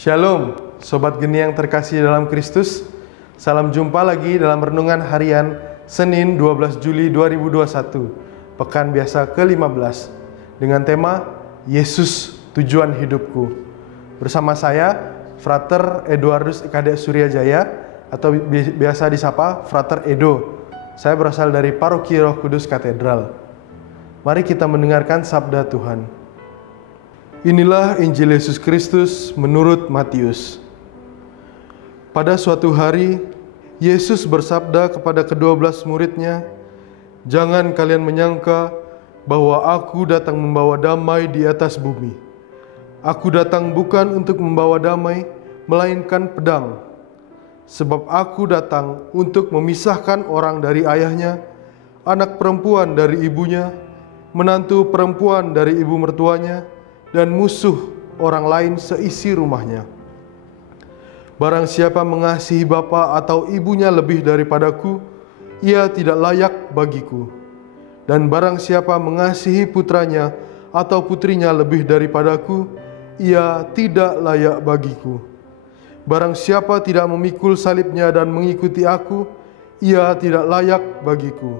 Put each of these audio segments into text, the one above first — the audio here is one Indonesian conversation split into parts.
Shalom, Sobat Geni yang terkasih dalam Kristus. Salam jumpa lagi dalam Renungan Harian Senin 12 Juli 2021, Pekan Biasa ke-15, dengan tema Yesus Tujuan Hidupku. Bersama saya, Frater Eduardus Ikade Suryajaya, atau biasa disapa Frater Edo. Saya berasal dari Paroki Roh Kudus Katedral. Mari kita mendengarkan sabda Tuhan. Inilah Injil Yesus Kristus menurut Matius. Pada suatu hari, Yesus bersabda kepada ke-12 muridnya, "Jangan kalian menyangka bahwa aku datang membawa damai di atas bumi. Aku datang bukan untuk membawa damai, melainkan pedang. Sebab aku datang untuk memisahkan orang dari ayahnya, anak perempuan dari ibunya, menantu perempuan dari ibu mertuanya, dan musuh orang lain seisi rumahnya. Barang siapa mengasihi bapa atau ibunya lebih daripadaku, ia tidak layak bagiku. Dan barang siapa mengasihi putranya atau putrinya lebih daripadaku, ia tidak layak bagiku. Barang siapa tidak memikul salibnya dan mengikuti aku, ia tidak layak bagiku.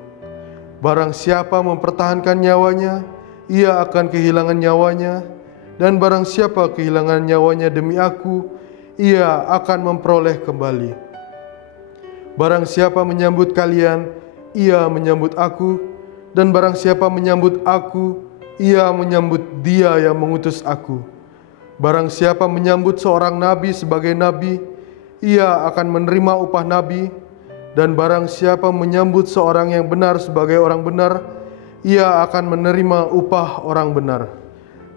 Barang siapa mempertahankan nyawanya, ia akan kehilangan nyawanya. Dan barang siapa kehilangan nyawanya demi aku, ia akan memperoleh kembali. Barang siapa menyambut kalian, ia menyambut aku. Dan barang siapa menyambut aku, ia menyambut Dia yang mengutus aku. Barang siapa menyambut seorang nabi sebagai nabi, ia akan menerima upah nabi. Dan barang siapa menyambut seorang yang benar sebagai orang benar, ia akan menerima upah orang benar.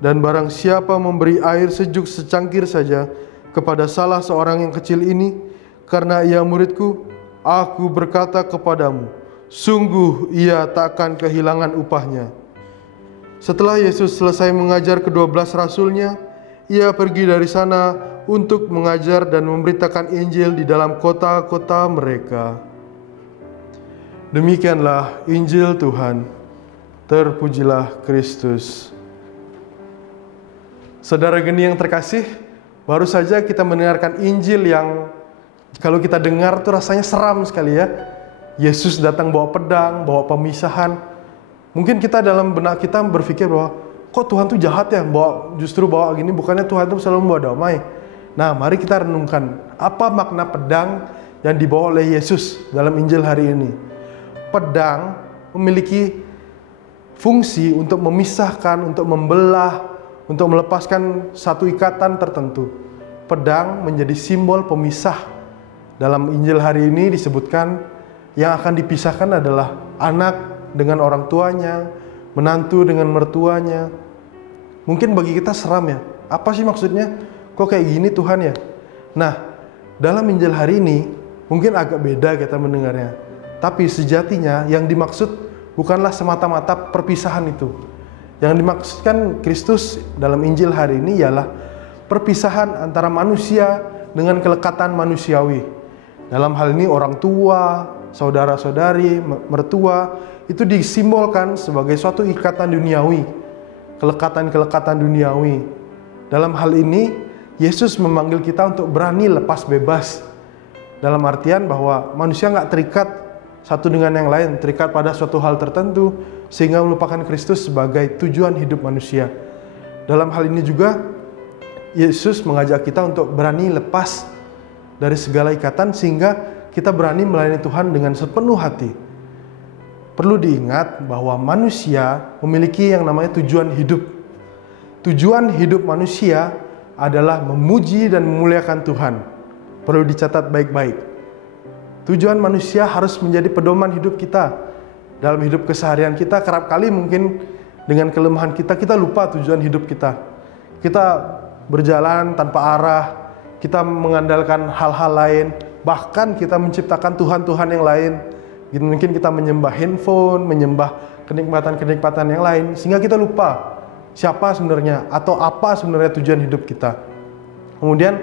Dan barang siapa memberi air sejuk secangkir saja kepada salah seorang yang kecil ini, karena ia muridku, aku berkata kepadamu, sungguh ia tak akan kehilangan upahnya." Setelah Yesus selesai mengajar ke-12 rasulnya, ia pergi dari sana untuk mengajar dan memberitakan Injil di dalam kota-kota mereka. Demikianlah Injil Tuhan. Terpujilah Kristus. Saudara Geni yang terkasih, baru saja kita mendengarkan Injil yang kalau kita dengar tuh rasanya seram sekali ya. Yesus datang bawa pedang, bawa pemisahan. Mungkin kita dalam benak kita berpikir bahwa kok Tuhan tuh jahat ya, justru bawa gini, bukannya Tuhan tuh selalu membawa damai. Nah, mari kita renungkan apa makna pedang yang dibawa oleh Yesus dalam Injil hari ini. Pedang memiliki fungsi untuk memisahkan, untuk membelah, untuk melepaskan satu ikatan tertentu. Pedang menjadi simbol pemisah. Dalam Injil hari ini disebutkan yang akan dipisahkan adalah anak dengan orang tuanya, menantu dengan mertuanya. Mungkin bagi kita seram ya. Apa sih maksudnya? Kok kayak gini Tuhan ya? Nah, dalam Injil hari ini mungkin agak beda kita mendengarnya. Tapi sejatinya yang dimaksud bukanlah semata-mata perpisahan itu. Yang dimaksudkan Kristus dalam Injil hari ini ialah perpisahan antara manusia dengan kelekatan manusiawi. Dalam hal ini orang tua, saudara-saudari, mertua, itu disimbolkan sebagai suatu ikatan duniawi, kelekatan-kelekatan duniawi. Dalam hal ini, Yesus memanggil kita untuk berani lepas bebas. Dalam artian bahwa manusia nggak terikat satu dengan yang lain, terikat pada suatu hal tertentu, sehingga melupakan Kristus sebagai tujuan hidup manusia. Dalam hal ini juga, Yesus mengajak kita untuk berani lepas dari segala ikatan, sehingga kita berani melayani Tuhan dengan sepenuh hati. Perlu diingat bahwa manusia memiliki yang namanya tujuan hidup. Tujuan hidup manusia adalah memuji dan memuliakan Tuhan. Perlu dicatat baik-baik. Tujuan manusia harus menjadi pedoman hidup kita. Dalam hidup keseharian kita, kerap kali mungkin dengan kelemahan kita lupa tujuan hidup kita. Kita berjalan tanpa arah, kita mengandalkan hal-hal lain, bahkan kita menciptakan Tuhan-Tuhan yang lain. Mungkin kita menyembah handphone, menyembah kenikmatan-kenikmatan yang lain, sehingga kita lupa siapa sebenarnya atau apa sebenarnya tujuan hidup kita. Kemudian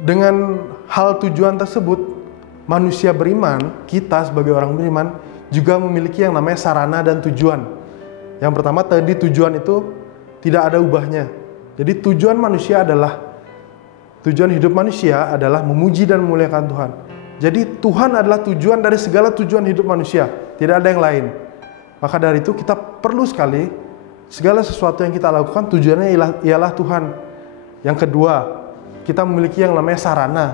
dengan hal tujuan tersebut, manusia beriman, kita sebagai orang beriman, juga memiliki yang namanya sarana dan tujuan. Yang pertama tadi, tujuan itu tidak ada ubahnya. Jadi tujuan manusia adalah tujuan hidup manusia adalah memuji dan memuliakan Tuhan. Jadi Tuhan adalah tujuan dari segala tujuan hidup manusia, tidak ada yang lain. Maka dari itu kita perlu sekali segala sesuatu yang kita lakukan tujuannya ialah Tuhan. Yang kedua, kita memiliki yang namanya sarana.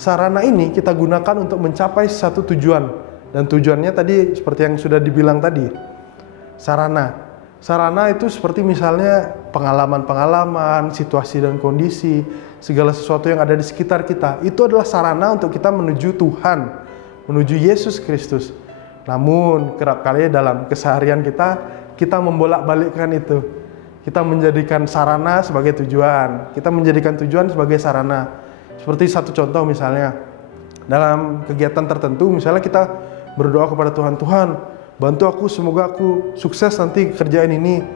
Sarana ini kita gunakan untuk mencapai satu tujuan. Dan tujuannya tadi seperti yang sudah dibilang tadi. Sarana itu seperti misalnya pengalaman-pengalaman, situasi dan kondisi, segala sesuatu yang ada di sekitar kita. Itu adalah sarana untuk kita menuju Tuhan, menuju Yesus Kristus. Namun kerap kali dalam keseharian kita membolak-balikkan itu. Kita menjadikan sarana sebagai tujuan. Kita menjadikan tujuan sebagai sarana. Seperti satu contoh misalnya, dalam kegiatan tertentu, misalnya kita berdoa kepada Tuhan, Tuhan, bantu aku, semoga aku sukses nanti kerjaan ini.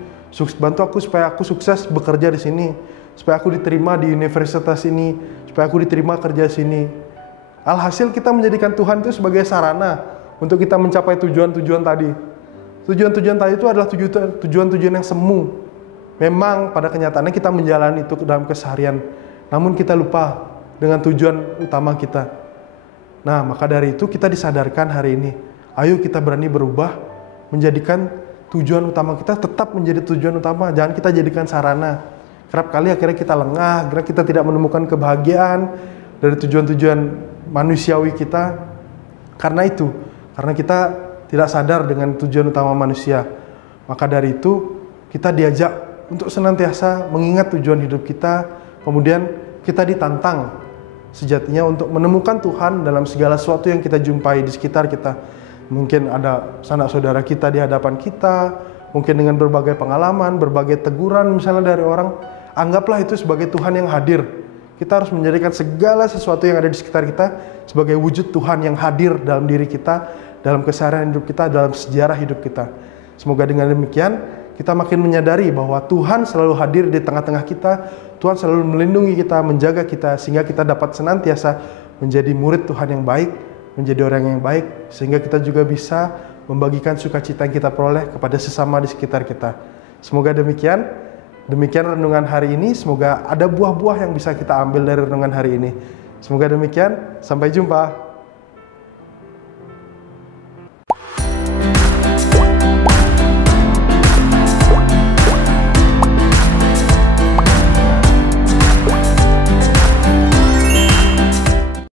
Bantu aku supaya aku sukses bekerja di sini. Supaya aku diterima di universitas ini. Supaya aku diterima kerja di sini. Alhasil kita menjadikan Tuhan itu sebagai sarana untuk kita mencapai tujuan-tujuan tadi. Tujuan-tujuan tadi itu adalah tujuan-tujuan yang semu. Memang pada kenyataannya kita menjalani itu dalam keseharian, namun kita lupa dengan tujuan utama kita. Nah, maka dari itu kita disadarkan hari ini. Ayo kita berani berubah, menjadikan tujuan utama kita tetap menjadi tujuan utama. Jangan kita jadikan sarana. Kerap kali akhirnya kita lengah, akhirnya kita tidak menemukan kebahagiaan dari tujuan-tujuan manusiawi kita. Karena kita tidak sadar dengan tujuan utama manusia. Maka dari itu kita diajak untuk senantiasa mengingat tujuan hidup kita, kemudian kita ditantang sejatinya untuk menemukan Tuhan dalam segala sesuatu yang kita jumpai di sekitar kita. Mungkin ada sanak saudara kita di hadapan kita, mungkin dengan berbagai pengalaman, berbagai teguran misalnya dari orang, anggaplah itu sebagai Tuhan yang hadir. Kita harus menjadikan segala sesuatu yang ada di sekitar kita sebagai wujud Tuhan yang hadir dalam diri kita, dalam keseharian hidup kita, dalam sejarah hidup kita. Semoga dengan demikian kita makin menyadari bahwa Tuhan selalu hadir di tengah-tengah kita, Tuhan selalu melindungi kita, menjaga kita, sehingga kita dapat senantiasa menjadi murid Tuhan yang baik, menjadi orang yang baik, sehingga kita juga bisa membagikan sukacita yang kita peroleh kepada sesama di sekitar kita. Semoga demikian renungan hari ini, semoga ada buah-buah yang bisa kita ambil dari renungan hari ini. Semoga demikian, sampai jumpa.